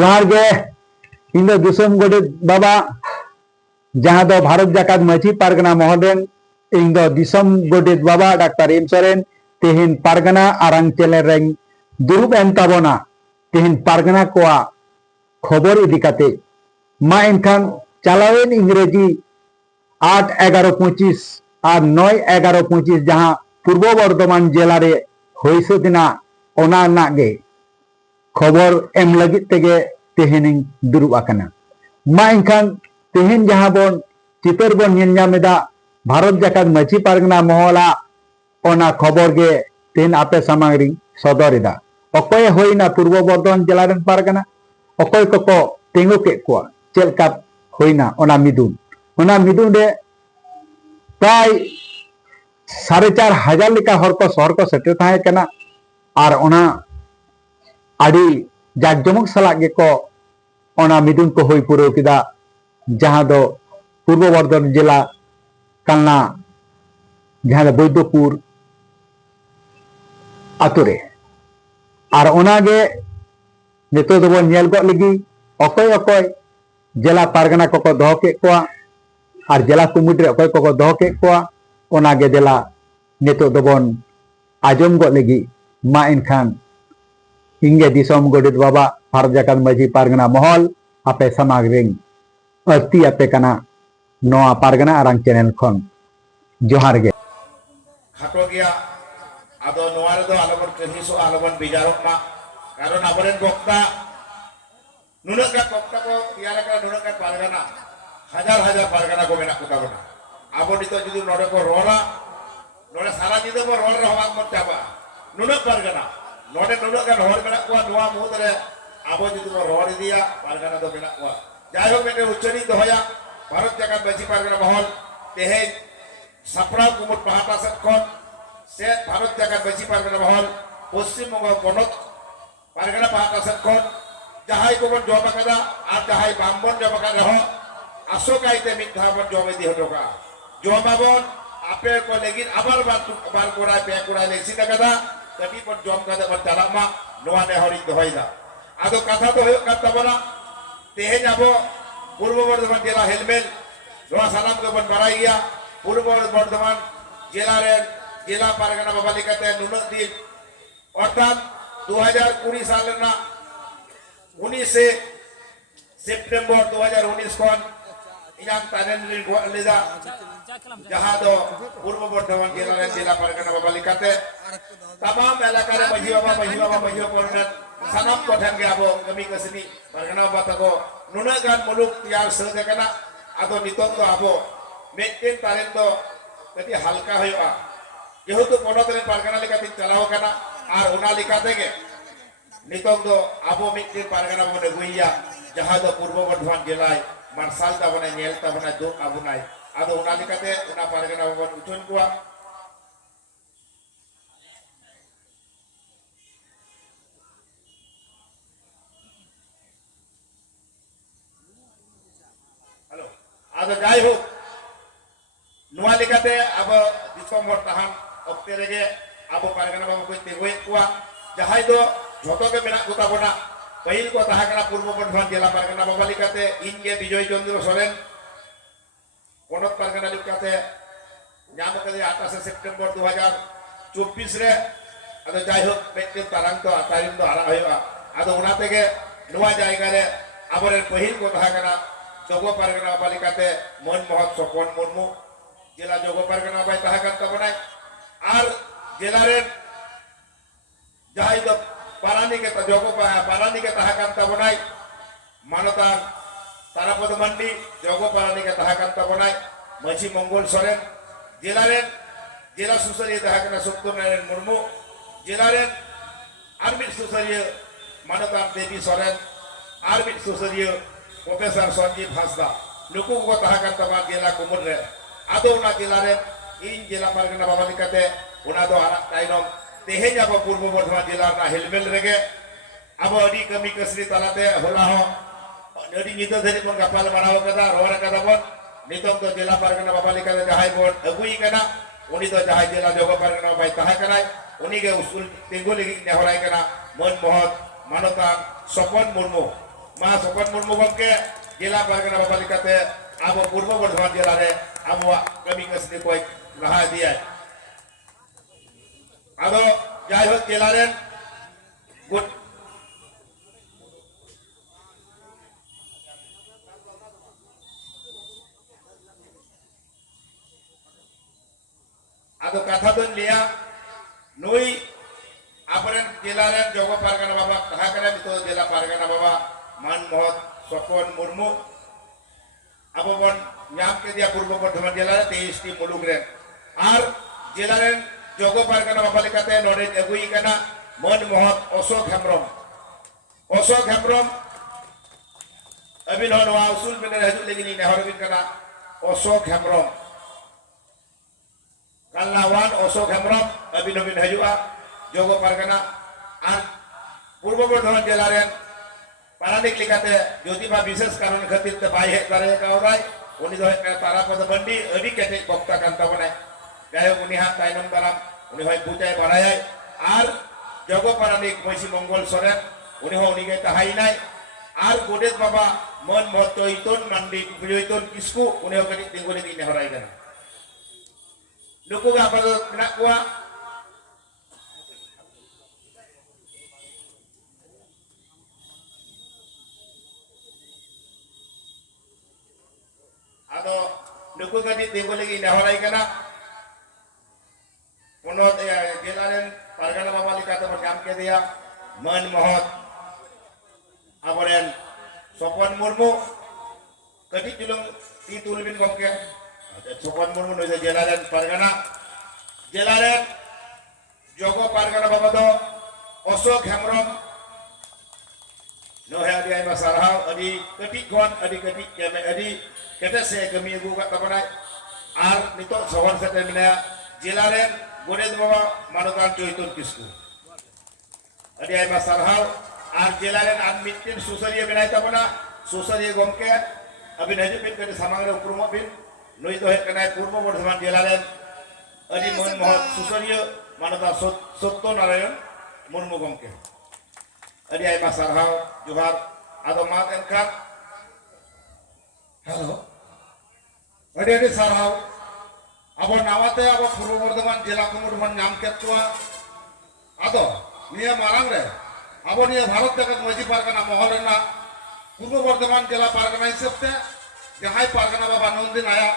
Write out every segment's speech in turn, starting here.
जोहार गे इन दिसम गोडेत बाबा जहां दो भारत जाकात माझी पारगना महोदय इन दिसम गोडेत बाबा डाक्टर एम सोरेन तेहिन पारगना आरांग चैनल रें दुरुब एम ताबोना तेहिन पारगना कोआ खबर इदिकाते मा एनखान चालावेन इंग्रेजी 8-11-25 और 9-11-25 जहां पूर्व बर्धमान जिला रे होइसे दिना ओना नागे खबर एम लगित तेगे तेहेनिं दुरुब आकना मा एनखान तेहेन जहां बन चितर बन नेलनामेदा भारत जाकात माझी पारगना महला ओना खबर गे तेन आपे सामग्री सदरेदा अकय होइना पूर्व बर्धमान जिला रेन पारगना अकय को तेंगो के को चेलका होइना ओना मिदुन रे प्राय 4,500 लेका हर को शहर को सेटे थाहे कना और ओना आड़ी जाकजमक साला गे को ओना मिदुन को होई पुरो किदा जहां दो पूर्व बर्धमान जिला कालना जहां दो बैद्यपुर आतुरे और ओनागे नितो दो बन नेल गो लगी अकय अकय जिला पारगना को दह के कोआ और जिला कुमुद रे अकय को दह के कोआ ओनागे देला नितो दो बन आजम गो लगी मा इनखान इंगे दिसम गोडेत बाबा भारत जाकात माझी पारगना महल आपे सामग्री अति आपे कना नोआ पारगना आरांग चैनल खन जोहार गे खाटो गया आदो नोआ रे दो आलोबन कहिसो आलोबन बिजारक मा कारण आबरेन बक्ता नुनक का बक्ता को तियारा का नुनक का पारगना हजार हजार पारगना को मेना कुता बना आबो नितो जुदु नोडे को रोला नोडे सारा जिदो को रोल रहवाक मत जाबा नुनक पारगना नोडे नुनक का रोल मेना को नोआ मुद रे आबो जुदु को रोल दिया पारगना दो मेना को जाय हो मेटे उच्चनी दोहया भारत जाकात माझी पारगना महल तेहे सापड़ा कुमुद पहाटा सेट से भारत जाकात माझी पारगना महल पश्चिम बंग गणत पारगना पहाटा सेट जहां को बन जॉब कदा आ जहां बामबन जॉब का रहो आशोकाइते मिट धाबन जॉब दि हटोका जॉबाबन आपे को लेकिन आबार बार कोड़ा पे कोड़ा लेसी कदा कभी पर जॉब कदा बर चलामा नोआ ने हरि दोहैदा आदो कथा तो होय कता बना तेहे जाबो पूर्व बर्धमान जिला हेलमेल नोआ सालाम को बन बराई गया पूर्व बर्धमान जिला रे जिला पारगना बाबा लिखते नुनक दिन अर्थात 2020 साल ना 19 से सितंबर 2019 कोन इयां तानेन लेदा जहां दो पूर्व बर्धमान जिला रे जिला पारगना बाबा लिखते तमाम इलाका रे मजी बाबा कोरन सानाम को ठन गया बो कमी कसनी पारगना बाबा तको नुनक गान मुलुक तियार सद कना आदो नितों तो आबो मेटेन तारेन दो कति हल्का होया जेहेतु पनत रे पारगना लेकाते चलाव कना और उना लिखाते गे नितों दो आबो मिट्टी पारगना बने गुइया जहां दो पूर्व बर्धमान जिला मार्शल ता बने नेल ता बने दो आबुनाय आदो उना लिखाते उना पारगना बन उठन कुआ हेलो आदो जाय हो नुआ लिखाते अब दिसंबर तहान अक्ते रेगे आबो पारगना बाबा को तेगोय कुआ जहां दो झोटो के मेना कुता बना पहिल को तहाकना पूर्व बर्धमान जिला पारगना बाबा लिखाते इनगे विजय चंद्र सोरेन पनत पारगना लिखाते नाम कदे 28 सितंबर 2024 रे आदो जाय हो मेटे तारांग तो तारिम तो आरा होया आदो उना तेगे नुआ जायगा रे आबरे पहिल को तहाकना जोगो पारगना बाबा लिखाते मन महत सपन मुर्मू जिला जोगो पारगना बाबा तहाकन तो बनाय और जिला रे जहां दो पारानी के जोगो पारानी के तहाकन तो बनाय मानतान तारापद मंडी जोगो पारानी के तहाकन तो बनाय मझी मंगल सोरेन जिला रे जिला सुसरिय तहाकन सत्यनारायण मुर्मू जिला रे आर्मिट सुसरिय मानतान देवी सोरेन आर्मिट सुसरिय प्रोफेसर संजीव हांसदा नुकु को तहाकन तो जिला कुमुद रे आदो उना जिला रे इन जिला पारगना बाबा लिखाते उना दो आरा ताइनम तेहे जाबो पूर्व बर्धमान जिला ना हेलमेल रेगे अब अडी कमी कसरी तलाते होला हो अडी नितो धरी बन गपाल माराव कदा रोरा कदा बन नितो तो जिला पारगना बाबा लिखाते जहाय बोर्ड अगुई कना उनी तो जहाय जिला जोगो पारगना बाबा तहा कनाय उनी के उसूल तेंगो लगी नेहराय कना मन महत मानता सपन मुर्मू मा सपन मुर्मू गमके जिला पारगना बाबा लेकाते आबो पूर्व बर्धमान जिला रे आबो कमी कसनी कोई रहा दिया आदो जाय हो जिला रे गुड आदो कथा तो लिया नुई आपन जिला रे जोगो पारगना बाबा कहा करे तो जिला पारगना बाबा मान मोहत सपन मुर्मू अब बन नाम के दिया पूर्व बर्धमान जिला रे 23 टी मुलुक रे आर जिला रे जोगो पारगना बाबा लेकाते नोडे अगुई कना मन मोहत अशोक हेम्ब्रम अबिन होनवा उसूल में हजू लेकिन नेहर बिन कना अशोक हेम्ब्रम कल्लावान अशोक हेम्ब्रम अबिन हजुआ जोगो पारगना आर पूर्व बर्धमान जिला रे पारानिक लेकाते ज्योतिबा विशेष कारण खातिर ते बाय हे करे कावराय उनी दो तारापद बंडी अभी केटे बक्ता कांता बनाय गाय उनी हा ताइनम दाराम उनी होय बुचाय बाराय आर जोगो पारानिक मैसी मंगल सोरेन उनी हो उनी के ताहाई नाय आर गोडेत बाबा मन मतो इतोन मंडी पुजोइतोन किसकु उनी हो कटी तिंगुली दी नेहराय गना नुकु गा पर मेना कुआ आदो नुकु कटी तिंगुली गी नेहराय गना पुनोत जिलारेन पारगना बाबा लेकाते नाम के दिया मन मोहत आबरेन सपन मुर्मू कटी चुलुंग ती तुलबिन गमके सपन मुर्मू नय जिलारेन पारगना जिलारेन जोगो पारगना बाबा दो अशोक हेम्ब्रम नो हे आदि आइमा सारहाव आदि कटी खन आदि कटी केमे आदि केते से कमी अगु का तबनाय आर नितो सहर से मिना जिलारेन गोडेत बाबा मानकान चैतन किसकु अदि आइमा सारहाव आर जिलारेन आन मिटिन सुसरिया बिनाय तबना सुसरिया गमके अबिन हजु बिन कदि सामांग रे उपरुम बिन नय दो हे कनाय पूर्व बर्धमान जिलारेन अदि मन मोहत सुसरिया मानता सत्य नारायण मुर्मू गमके अदि आइमा सारहाव जुहार आदो मात एनखान हेलो अदि सारहाव अब नावाते अब पूर्व बर्धमान जिला कुमुरमान नाम केतुआ आदो निया मारांग रे अब निया भारत जगत मजी पारगना महल रेना पूर्व बर्धमान जिला पारगना हिसाबते जहां पारगना बाबा नंदिन आया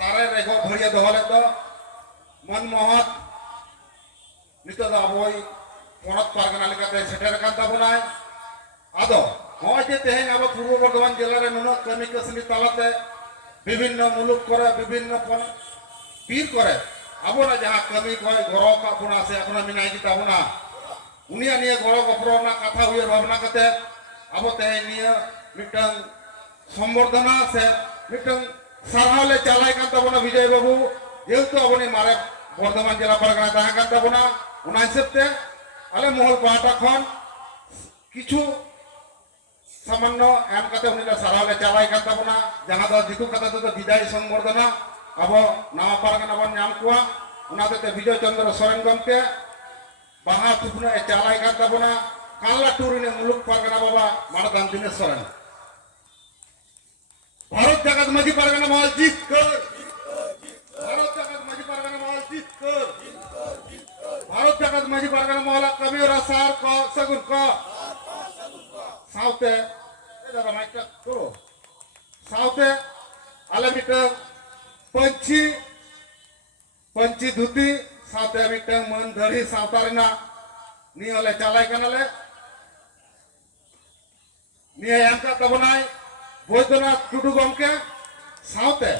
तारे रेगो भरिया दोहले दो मन मोहत नितो दा बोई पनत पारगना लेकाते सेटर कान ताबोनाय आदो होय जे तेहेन अब पूर्व बर्धमान जिला रे नुनो कमी कसनी तालाते विभिन्न मुलुक करे विभिन्न पीर करे अब ना जहाँ कमी कोई गौरव का बुना से अपना मिनाई की ताबुना उनिया निये गौरव अपरो ना कथा हुए भावना कते अब ते निये मिटंग संवर्धना से मिटंग सारहाले चालाय कान ताबुना विजय बाबू जेहेतु अबनी मारे बर्धमान जिला पारगना ताहा कान ताबुना उना हिसाबते आले महल पाटा खन किछु सामान्य एम कते उनिला सारहाले चालाय कान ताबुना जहाँ दो दिकु कथा तो विजय संवर्धना अब नवा पारगना बन नाम कुआ उनाते विजय चंद्र सोरेन गमके बाहा तुपना चालाय कान ताबोना काला टूरिने मुलुक पारगना बाबा मानदान दिनेश सोरेन भारत जगत मजी पारगना महल जीत कर भारत जगत मजी पारगना महल जीत कर भारत जगत मजी पारगना महल कवि और सार को सगुन को साउते दादा माइक को साउते आले मिटर पंची धुती साथे मिटंग मन धड़ी सावतारना नि ओले चालाय कनाले नि एम का तबनाय बैद्यनाथ टुडू गमके साथे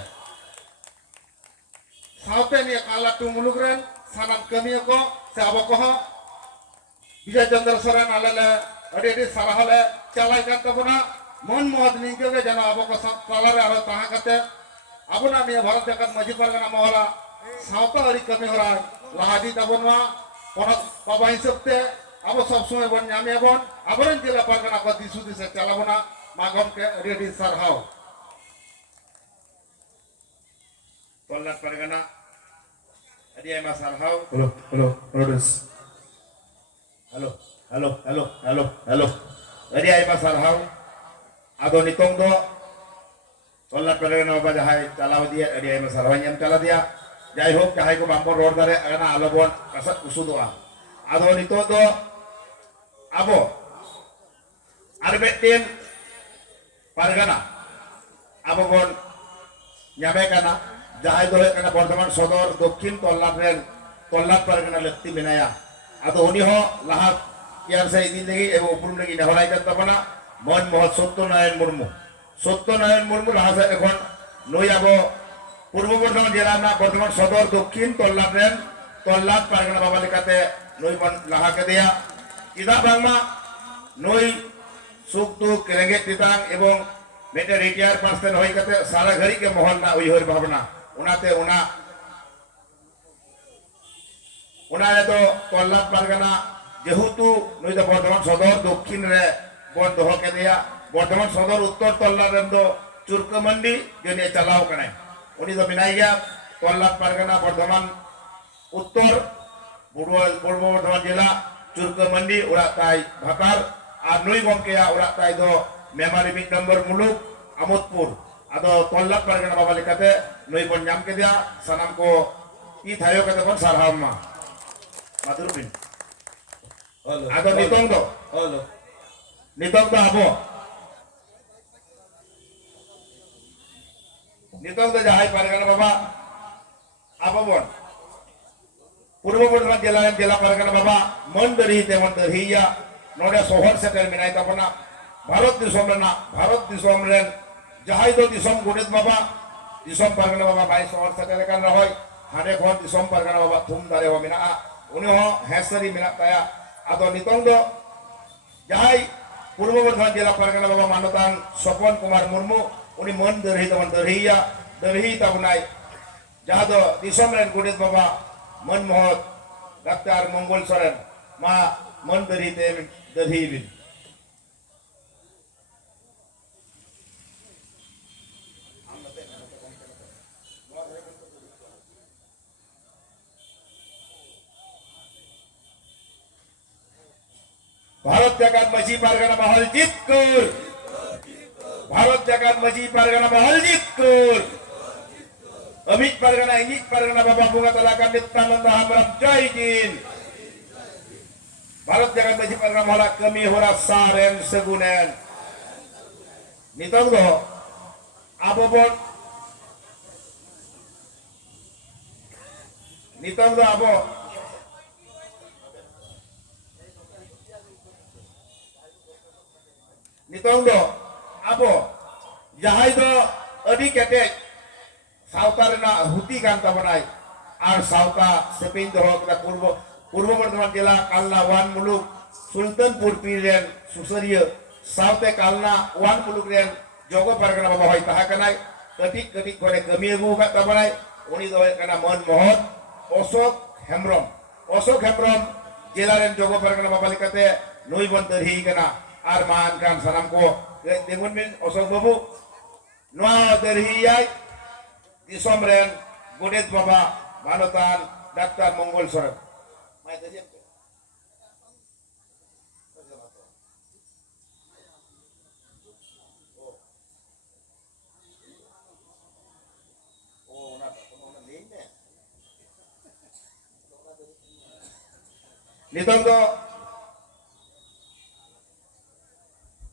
नि काला टू मुलुक रेन सानाम कमिया को से अब को विजय चंद्र सोरेन आलेले अडी अडी साराहले चालाय कान तबना मन मोहत निंगे के जना अब को तालारे आरो ताहा कते अबना निया भारत जगत मजी पारगना महला सावता अरी कमी हो रहा लाहादी तबनवा पनत बाबा हिसाबते अब सब समय बन नामे बन अबरन जिला पारगना को दिसु दिसे चलाबना मागम के रेडी सरहाव पल्लत पारगना अदी आइमा सरहाव hello hello hello hello hello hello hello अदी आइमा सरहाव ado nitong do tollat pargana baba jahai chalaw dia adi ayma sarwan yam chala dia jai hok jahai ko bambor road dare agana alobon kasat usudoa ado nito do abo arbetin pargana abo bon nyame kana jahai do kana Bordhaman Sodor Dokhin tollat pargana lekti menaya ado uni ho lahat yang saya idin lagi uprum lagi nahorai kan tapana mon mohot Satyanarayan Murmu lahat sa ekon noi abo Purbo Bordhaman jela na Bordhaman Sodor Dokhin tollat pargana baba lekate noi pon lahat ke dia tidak bangma noi suktu kerenget titang ebong mete retire person hoi kate sara ghari ke mohon na uihor bhavna unate una to tollat pargana jehutu noi da Bordhaman Sodor Dokhin re bon doho ke dia Bordhaman Sodor Uttor tollat rendo Churkamandi jene chalaw kanai uni do binaiya tollat pargana Bordhaman Uttor Purbo Bordhaman jela Churkamandi urak tai Bhakar ar noi gomke ya urak tai do memari bit number muluk Amodpur ado tollat pargana baba lekate noi bon nyam ke dia sanam ko I thayo kate bon sarhamma Madurpin ado nitong do abo nitong do jahai pargana baba abo bon Purbo Bordhaman jela pargana baba mondari ya node sohor setel minai tapana Bharat disom ren jahai do disom godet baba disom pargana baba bai sohor setel kan rahoy hade khon disom pargana baba thum dare ho mina uni ho hesari mina taya ado nitong do jahai Purbo Bordhaman jela pargana baba manotan Sopon Kumar Murmu uni mon derhi tabunai jahado disom ren godet baba mon mohot Dr. Mongol Soren ma mon derhi bin Bharat Jagat Maji Pargana Mahal Jitkur Amit Pargana Init Pargana Baba Bunga Talakan Nityananda Hamram Jai Jin Bharat Jagat Maji Pargana Mahal Kami Hora Saren Segunen nitong do abo bon nitong do abo jahai do adi ketek sauta rena huti kan tabanai ar sauta sepin do kita Purbo Bordhaman jela kalna wan muluk Sultanpur piren susariya saute kalna wan muluk ren jogo pargana baba hoi tahakanai ketik kode kami agu kat tabanai uni do kana mon mohot Osok Hemrom jela ren jogo pargana baba lekate noi bon derhi kana ar maan kan sanam ko dengun min Osok babu noa derhi yai disom ren godet baba manotan Dr. Mongol Soren mai derhi nitong do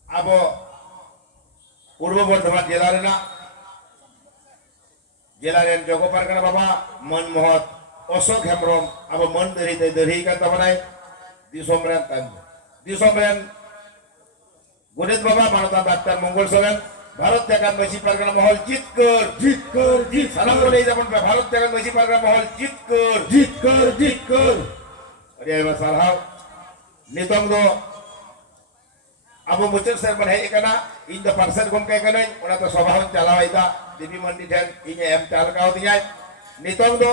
abo Purbo Bordhaman jela ren jogo pargana baba mon mohot Osok Hemrom abo mon derhi kan tabanai disom ren godet baba manotan Dr. Mongol Soren Bharat Jagat Maji Pargana Mahal Jitkur salam boleh japon Bharat Jagat Maji Pargana Mahal Jitkur Adi ayma sarhau nitong do abo mucur serban hai kana inda parsen gomkai kana una to sobahon chalawai da devi mandi dan inya em chal kau tinyai nitong do